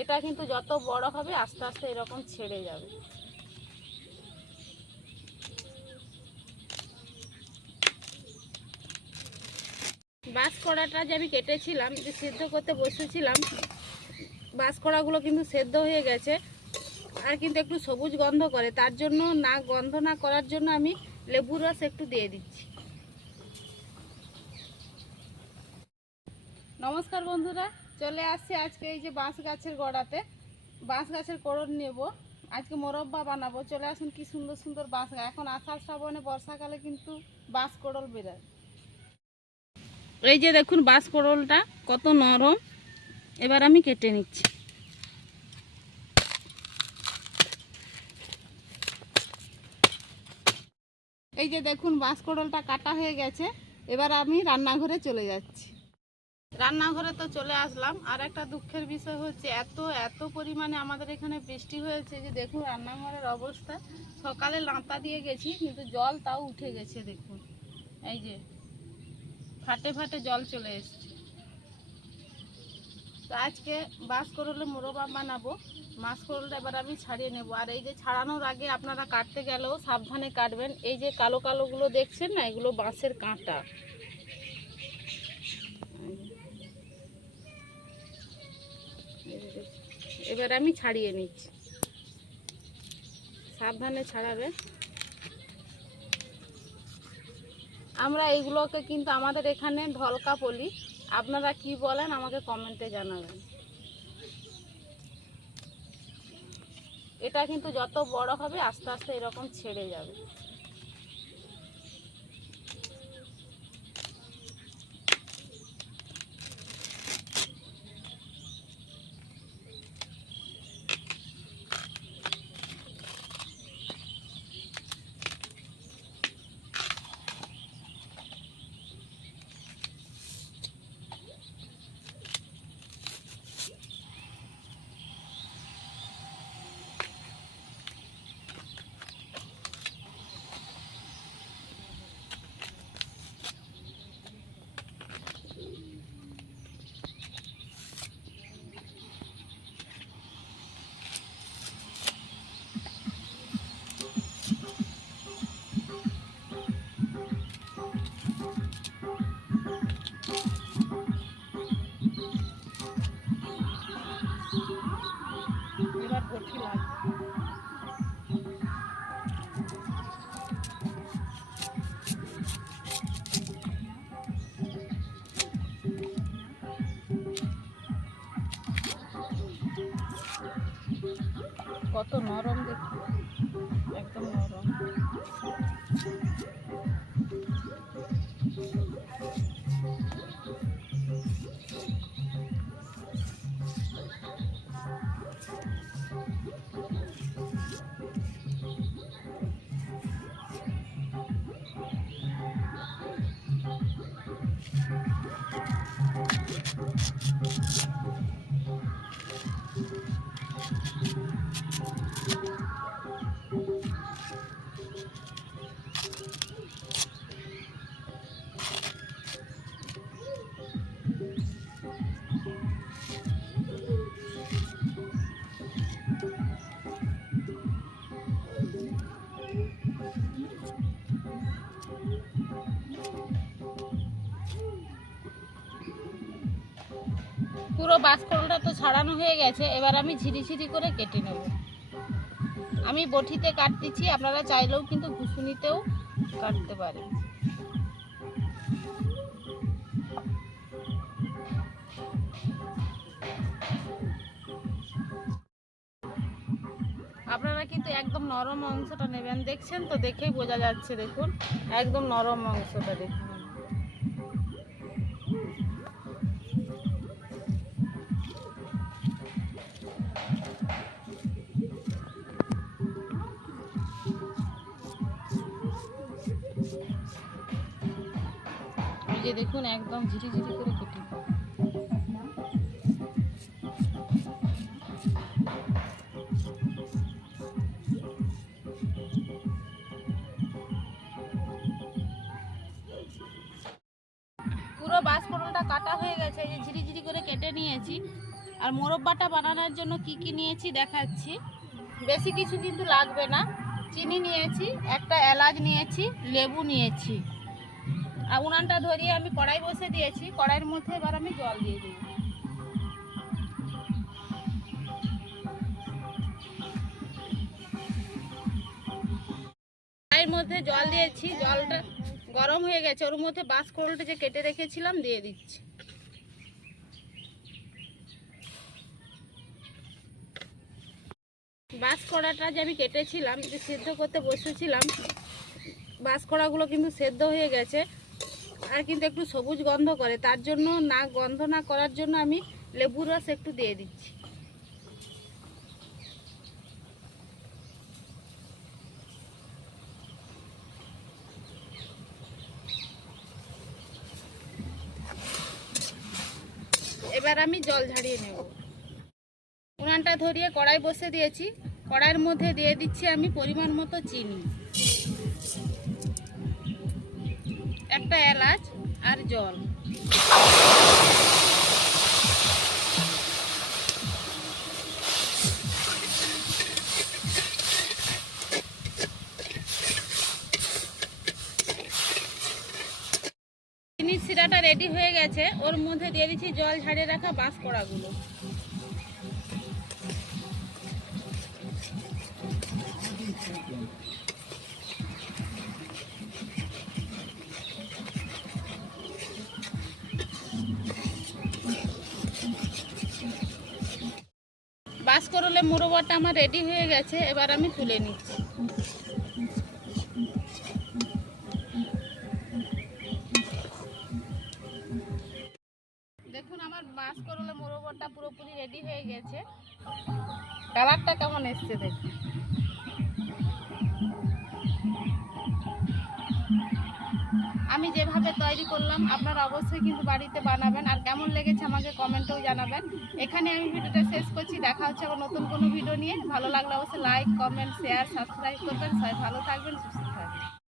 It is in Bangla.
এটা কিন্তু যত বড় হবে, আস্তে আস্তে এরকম ছেড়ে যাবে। বাঁশ কড়াটা যে আমি কেটেছিলাম, যে সেদ্ধ করতে বসেছিলাম বাঁশ কড়াগুলো কিন্তু সেদ্ধ হয়ে গেছে, আর কিন্তু একটু সবুজ গন্ধ করে। তার জন্য না, গন্ধ না করার জন্য আমি লেবুর রস একটু দিয়ে দিচ্ছি। নমস্কার বন্ধুরা চলে আসছি আজকে এই যে বাঁশ গাছের গোড়াতে। বাঁশ গাছের কোড়ন নেব। আজকে মোরব্বা বানাবো। চলে আসুন কি সুন্দর সুন্দর বাঁশ গাছ। এখন আষাঢ় শ্রাবণে, বর্ষাকালে কিন্তু বাঁশ কোড়ল বেরোয়। এই যে দেখুন বাঁশ কোড়লটা, কত নরম। এবার আমি কেটে নিচ্ছি। এই যে দেখুন বাঁশ কোড়লটা কাটা হয়ে গেছে। এবার আমি রান্নাঘরে চলে যাচ্ছি। রান্নাঘরে তো চলে আসলাম। আর একটা দুঃখের বিষয় হচ্ছে, এত এত পরিমাণে আমাদের এখানে বৃষ্টি হয়েছে যে দেখুন রান্নাঘরের অবস্থা। সকালে লাঁতা দিয়ে গেছি, কিন্তু জল তাও উঠে গেছে দেখুন। এই যে, ফাটে ফাটে জল চলে এসছে। তো আজকে বাস করলে মোরবা বানাবো মাছ করলে এবার আমি ছাড়িয়ে নেব। আর এই যে ছাড়ানোর আগে আপনারা কাটতে গেলেও সাবধানে কাটবেন। এই যে কালো কালোগুলো দেখছেন না, এগুলো বাঁশের কাঁটা। এবার আমি ছাড়িয়ে নিচ্ছি। সাবধানে ছাড়াবে। আমরা এইগুলোকে কিন্তু আমাদের এখানে ঢলকা বলি আপনারা কি বলেন, আমাকে কমেন্টে জানাবেন। এটা কিন্তু যত বড় হবে, আস্তে আস্তে এরকম ছেড়ে যাবে। কত নরম দেখুন একদম নরম। পুরো বাসকলটা তো ছাড়ানো হয়ে গেছে, এবার আমি ঝিরিঝিরি করে কেটে নেব। আমি বটিতে কাটতেছি আপনারা চাইলেও কিন্তু ঘুষুনিতেও কাটতে পারেন। আপনারা কিন্তু একদম নরম অংশটা নেবেন। দেখছেন তো? দেখেই বোঝা যাচ্ছে, দেখুন। একদম নরম অংশটা দেখুন। যে দেখুন, একদম ঝিরিঝিরি করে নিয়েছি। আর মোরব্বাটা বানানোর জন্য কি কি নিয়েছি দেখাচ্ছি। বেশি কিছু কিন্তু লাগবে না। চিনি নিয়েছি, একটা এলাচ নিয়েছি, লেবু নিয়েছি। আর উনানটা ধরিয়ে আমি কড়াই বসে দিয়েছি। কড়াইয়ের মধ্যে এবার আমি জল দিয়ে দিই কড়াইয়ের মধ্যে জল দিয়েছি। জলটা গরম হয়ে গেছে। ওর মধ্যে বাঁশকড়লটা যে কেটে রেখেছিলাম, দিয়ে দিচ্ছি। বাঁশকড়াটা যে আমি কেটেছিলাম, যে সিদ্ধ করতে বসেছিলাম বাঁশকড়াগুলো কিন্তু সেদ্ধ হয়ে গেছে, আর কিন্তু একটু সবুজ গন্ধ করে। তার জন্য না, গন্ধ না করার জন্য আমি লেবুর রস একটু দিয়ে দিচ্ছি। এবার আমি জল ঝাড়িয়ে নেব। উনানটা ধরিয়ে কড়াই বসে দিয়েছি। কড়াইয়ের মধ্যে দিয়ে দিচ্ছি আমি পরিমাণ মতো চিনি। একটা এলাচ আর জল। চিনির সিরাটা রেডি হয়ে গেছে। ওর মধ্যে দিয়ে দিচ্ছি জল ঝাড়িয়ে রাখা বাঁশ বাস করলে মুরোবাটা আমার রেডি হয়ে গেছে, এবার আমি তুলে নিচ্ছি। দেখুন, আমার বাস করলে মুরোবাটা পুরোপুরি রেডি হয়ে গেছে। কালারটা কেমন এসছে দেখুন। আমি যেভাবে তৈরি করলাম, আপনারা অবশ্যই কিন্তু বাড়িতে বানাবেন। আর কেমন লেগেছে আমাকে কমেন্টেও জানাবেন। এখানে আমি ভিডিওটা শেষ করছি। দেখা হচ্ছে আবার নতুন কোনো ভিডিও নিয়ে। ভালো লাগলে অবশ্যই লাইক কমেন্ট শেয়ার সাবস্ক্রাইব করবেন। সবাই ভালো থাকবেন।